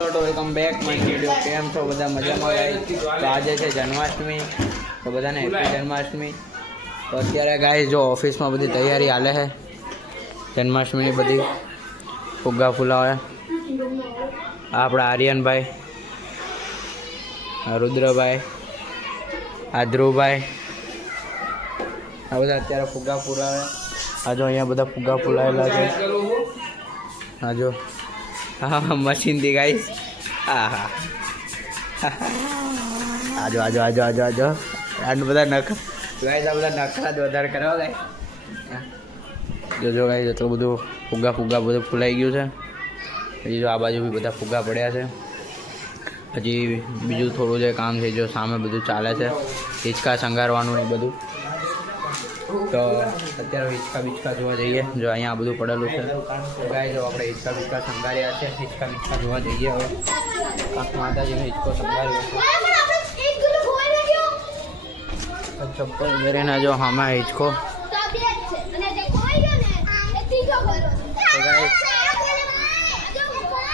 Welcome back my video. કેમ છો બધા? મજામાં ગાઈસ? તો આજે છે જન્માષ્ટમી, તો બધાને હેપી જન્માષ્ટમી. તો અત્યારે ગાઈસ જો ઓફિસમાં બધી તૈયારી હાલે છે જન્માષ્ટમીની, બધી ફુગ્ગા ફુલાવે. આપણા આર્યનભાઈ, રુદ્રભાઈ, આ ધ્રુવભાઈ, આ બધા અત્યારે ફુગ્ગા ફુલાવે. આ જો અહીંયા બધા ફુગ્ગા ફુલાયેલા છે. આ જો હા મશીનથી ગાઈસ. હા હા આજો આજો આજો આજો આજો આનું બધા નખ ગાઈસ, આ બધા નખરા જ વધારે કરવા ગાઈસ. જો ગાઈસ એટલું બધું ફુગ્ગા બધું ફૂલાઈ ગયું છે. હજી જો આ બાજુ બી બધા ફુગ્ગા પડ્યા છે. હજી બીજું થોડું જે કામ છે જો સામે બધું ચાલે છે, હિંચકા શણગારવાનું ને બધું. તો અત્યારે હિંચકા બીચકા જોવા જઈએ. જો અહીંયા બધું પડેલું છે ગાઈસ. જો આપણે હિંચકા બીચકા શણગાર્યા છે, હિંચકા બીચકા જોવા જઈએ. હવે કાંક માતાજીનો હિંચકો શણગાર્યો છે. ચપ્પલ મેરીને જો આમાં હિંચકો.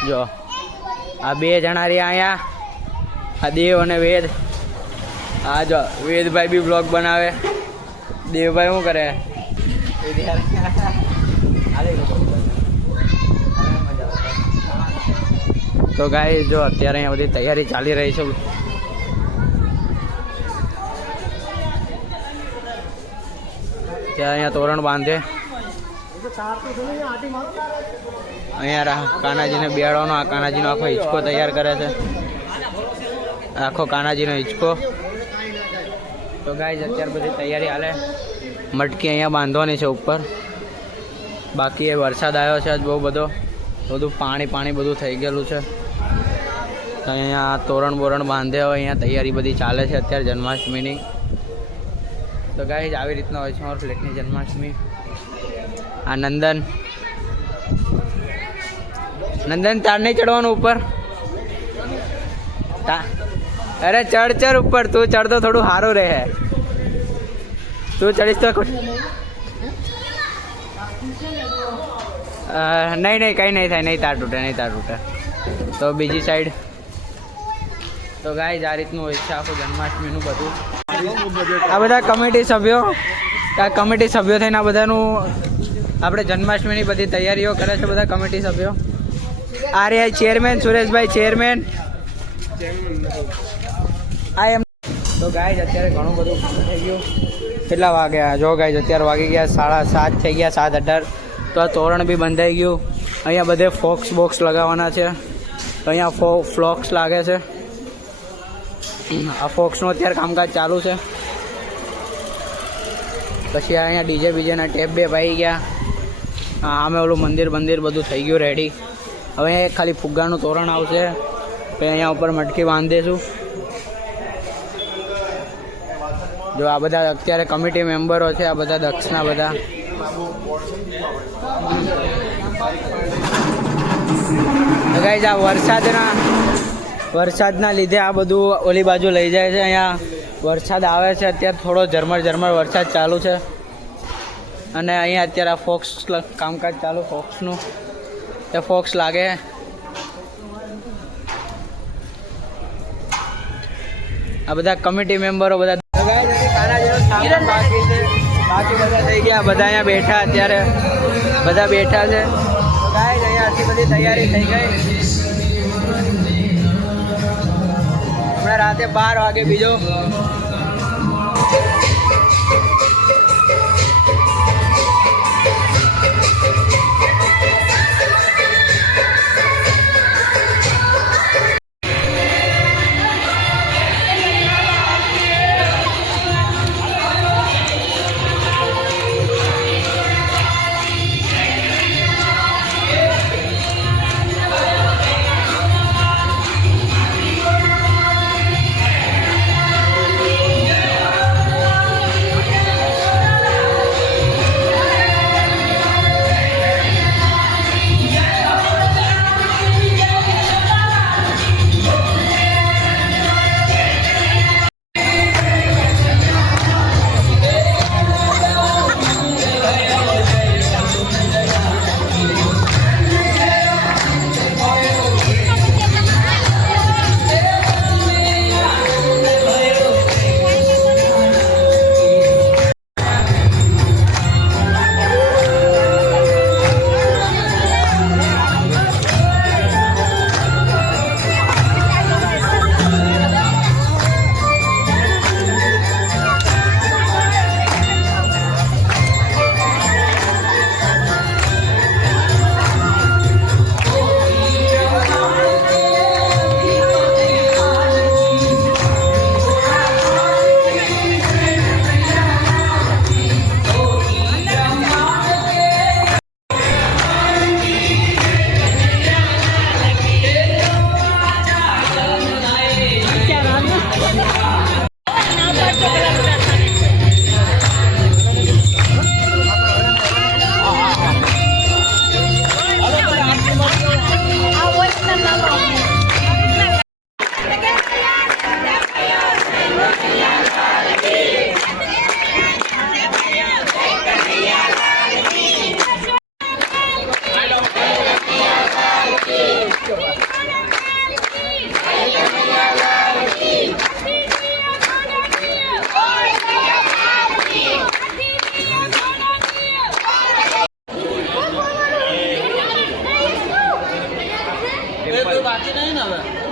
જો આ બે જણા રહ્યા અહીંયા, આ દેવ અને વેદ. આ જો વેદભાઈ બી બ્લોગ બનાવે. દેવભાઈ શું કરે? તો ગાય જો અત્યારે અહીંયા બધી તૈયારી ચાલી રહી છે. ત્યાં અહીંયા તોરણ બાંધે. અહીંયા કાનાજીને બેહાડવાનો. આ કાનાજીનો આખો હિંચકો તૈયાર કરે છે, આખો કાનાજીનો હિંચકો. તો ગાઈઝ અત્યારે બધી તૈયારી હાલે. મટકી અહીંયા બાંધવાની છે ઉપર. બાકી એ વરસાદ આવ્યો છે આજ બહુ બધું પાણી બધું થઈ ગયેલું છે. તો અહીંયા તોરણ બોરણ બાંધે હોય. અહીંયા તૈયારી બધી ચાલે છે અત્યારે જન્માષ્ટમીની. તો ગાઈઝ આવી રીતના હોય છે અમારા ફ્લેટની જન્માષ્ટમી. આ નંદન તાર નહીં ચડવાનું ઉપર. અરે ચડ ઉપર. તું ચડતો થોડું સારું રહે. તું ચડીશ તો નહીં કંઈ નહીં થાય. નહીં તાર તૂટે. તો બીજી સાઈડ તો ગાઈઝ આ રીતનું હોય છે આખું જન્માષ્ટમીનું બધું. આ બધા કમિટી સભ્યો થઈને આ બધાનું આપણે જન્માષ્ટમીની બધી તૈયારીઓ કરે છે બધા કમિટી સભ્યો. આર્ય ચેરમેન, સુરેશભાઈ ચેરમેન. તો ગાઈઝ અત્યારે ઘણું બધું થઈ ગયું. કેટલા વાગ્યા જો ગાઈઝ? અત્યારે વાગી ગયા 7:30 થઈ ગયા, 7:18. તો આ તોરણ બી બંધાઈ ગયું. અહીંયા બધે ફોક્સ બોક્સ લગાવવાના છે. તો અહીંયા ફ્લોક્સ લાગે છે. આ ફોક્સનું અત્યારે કામકાજ ચાલુ છે. પછી અહીંયા ડીજે બીજેના ટેપ બે પાઈ ગયા. આમે ઓલું મંદિર બધું થઈ ગયું રેડી. હવે ખાલી ફુગ્ગાનું તોરણ આવશે. પછી અહીંયા ઉપર મટકી બાંધીશું. જો આ બધા અત્યારે કમિટી મેમ્બરો છે, આ બધા દક્ષના બધા. ગાઈઝ આ વરસાદના લીધે આ બધું ઓલી બાજુ લઈ જાય છે. અહીંયા વરસાદ આવે છે અત્યારે, થોડો ઝરમર વરસાદ ચાલુ છે. અને અહીંયા અત્યારે આ ફોક્સ કામકાજ ચાલુ, ફોક્સનું એ ફોક્સ લાગે. આ બધા કમિટી મેમ્બરો બધા બાકી બધા થઈ ગયા. બધા અહીંયા બેઠા, અત્યારે બધા બેઠા છે. ગાઈઝ અહીંયા આટલી બધી તૈયારી થઈ ગઈ. હમણાં રાતે 12 વાગે બીજો બાકી નહીં ને હવે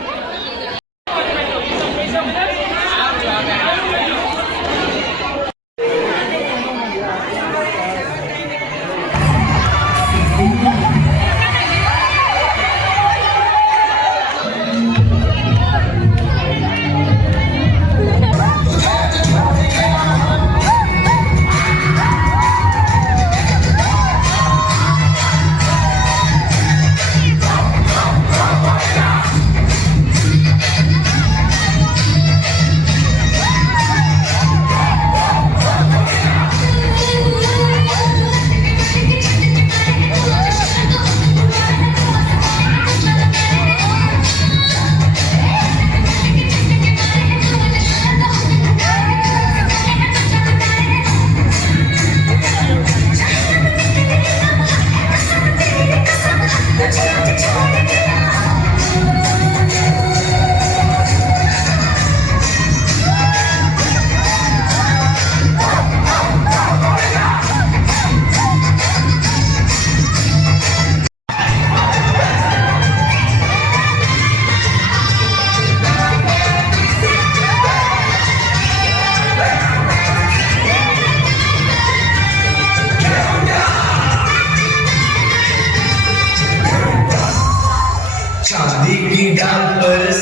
चांदी की डाल पर